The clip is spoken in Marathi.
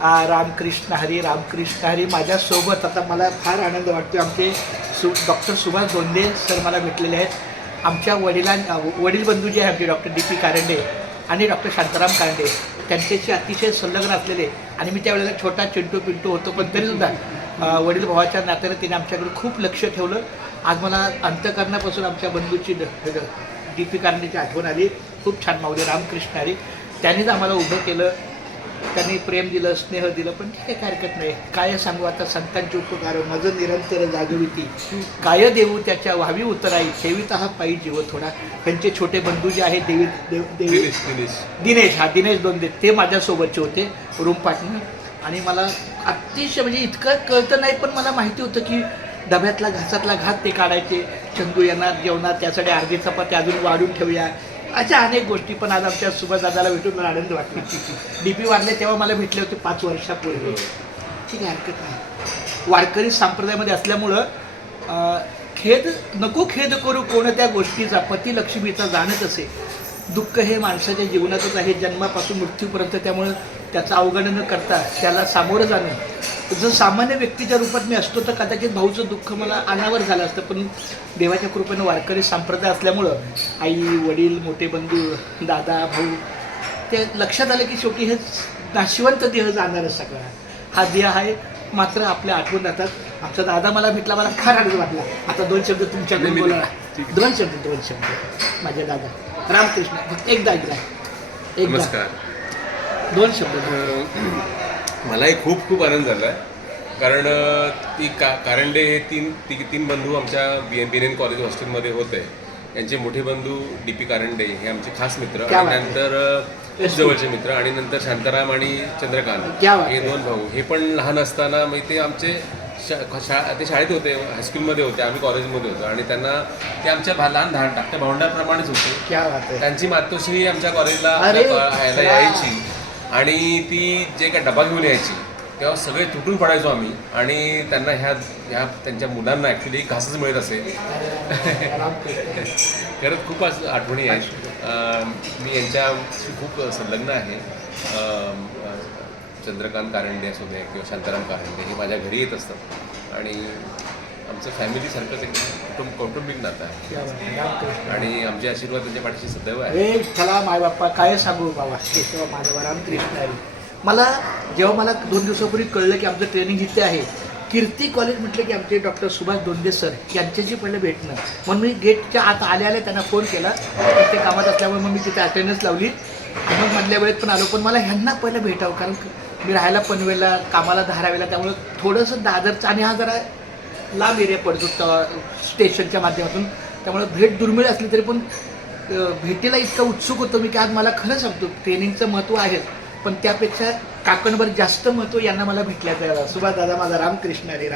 रामकृष्ण हरी. माझ्यासोबत आता मला फार आनंद वाटतो. आमचे डॉक्टर सुभाष दोंदे सर मला भेटलेले आहेत. आमच्या वडील बंधू जे आहे आमचे डॉक्टर डी पी कारंडे आणि डॉक्टर शांताराम कारंडे त्यांच्याशी अतिशय संलग्न असलेले आणि मी त्यावेळेला छोटा चिंटू पिंटू होतो, पण तरीसुद्धा वडील भावाच्या नात्याने तिने आमच्याकडे खूप लक्ष ठेवलं. आज मला अंतःकरणापासून आमच्या बंधूची डी पी कारंडेची आठवण आली. खूप छान माऊली रामकृष्ण हरी. त्यांनीच आम्हाला उभं केलं, त्यांनी प्रेम दिलं, स्नेह दिलं. पण ठीक आहे, काय हरकत नाही. काय सांगू आता संतांचे उपकार माझं निरंतर जागविती, काय देऊ त्याच्या व्हावी उतराई, ठेवीत हा पायी जीव थोडा. त्यांचे छोटे बंधू जे आहेत दिनेश दोंदे, ते माझ्यासोबतचे होते रूम पार्टनर. आणि मला अतिशय म्हणजे इतकं कळतं नाही, पण मला माहिती होतं की डब्यातला घासातला घात ते काढायचे. चंदू येणार जेवणार, त्यासाठी अर्धी चपाती अजून वाढून ठेवूया, अशा अनेक गोष्टी. पण आज आमच्या सुभाष दादाला भेटून मला आनंद वाटतो. डी पी वाढले तेव्हा मला भेटले होते 5 वर्षापूर्वी. ठीक आहे, हरकत नाही. वारकरी संप्रदायामध्ये असल्यामुळं खेद करू कोणत्या गोष्टीचा, पती लक्ष्मीचा जाणत असे. दुःख हे माणसाच्या जीवनातच आहे, जन्मापासून मृत्यूपर्यंत. त्यामुळं त्याचं अवगणन न करता त्याला सामोरं जाणं. जर सामान्य व्यक्तीच्या रूपात मी असतो तर कदाचित भाऊचं दुःख मला अनावर झालं असतं. पण देवाच्या कृपेनं वारकरी संप्रदाय असल्यामुळं आई वडील मोठे बंधू दादा भाऊ ते लक्षात आलं की शेवटी हे नाशिवंत देह जाणारच सगळा. हा देह आहे मात्र आपल्या आठवण राहतात. आमचा दादा मला भेटला, मला फार आनंद वाटला. आता 2 शब्द तुमच्याकडून बोला. 2 शब्द माझे दादा रामकृष्ण, फक्त एकदा नमस्कार. 2 शब्द. मलाही खूप आनंद झाला आहे, कारण कारंडे हे तीन बंधू आमच्या BN कॉलेज हॉस्टेलमध्ये होते. यांचे मोठे बंधू डी पी कारंडे हे आमचे खास मित्र, आणि नंतर जवळचे मित्र, आणि नंतर शांताराम आणि चंद्रकांत हे 2 भाऊ. हे पण लहान असताना म्हणजे ते आमचे ते शाळेत होते, हायस्कूलमध्ये होते, आम्ही कॉलेजमध्ये होतो. आणि त्यांना ते आमच्या लहान धाकट्या भावंडांप्रमाणेच होते. त्यांची मातोश्री आमच्या कॉलेजला यायला यायची आणि ती जे काय डबा घेऊन यायची तेव्हा सगळे तुटून पडायचो आम्ही. आणि त्यांना ह्या त्यांच्या मुलांना ॲक्च्युली घासच मिळत असे. खरंच खूप आठवणी आहेत. मी यांच्याशी खूप संलग्न आहे. चंद्रकांत कारंडे असू दे किंवा शांताराम कारंडे हे माझ्या घरी येत असतात. आणि आमचं फॅमिलीसारखंच एक कौटुंबिक नातं आहे. आणि आमचे आशीर्वाद त्यांच्या पाठीशी सदैव आहे. चला माय बाप्पा काय सांगू बाबा, केशव माझ्यावर रामकृष्ण हरी. जेव्हा मला 2 दिवसापूर्वी कळलं की आमचं ट्रेनिंग इथे आहे, कीर्ती कॉलेज म्हटलं की आमचे डॉक्टर सुभाष दोंदे सर यांच्याशी पहिलं भेटणं. म्हणून मी गेटच्या आत आल्या त्यांना फोन केला. ते कामात असल्यामुळे मग मी तिथे अटेंडन्स लावली आणि मग मधल्या वेळेत पण आलो. पण मला ह्यांना पहिलं भेटावं, कारण मी राहायला पनवेलला, कामाला धारावेला, त्यामुळं थोडंसं दादरचं आणि हा जरा लांब एरिया पडतो स्टेशनच्या माध्यमातून. त्यामुळं भेट दुर्मिळ असली तरी पण भेटीला इतका उत्सुक होतो मी की आज मला खरं सांगतो ट्रेनिंगचं महत्त्व आहे, पण त्यापेक्षा काकणभर जास्त महत्त्व यांना मला भेटल्याचं. सुभाष दादा माझा रामकृष्ण हरी.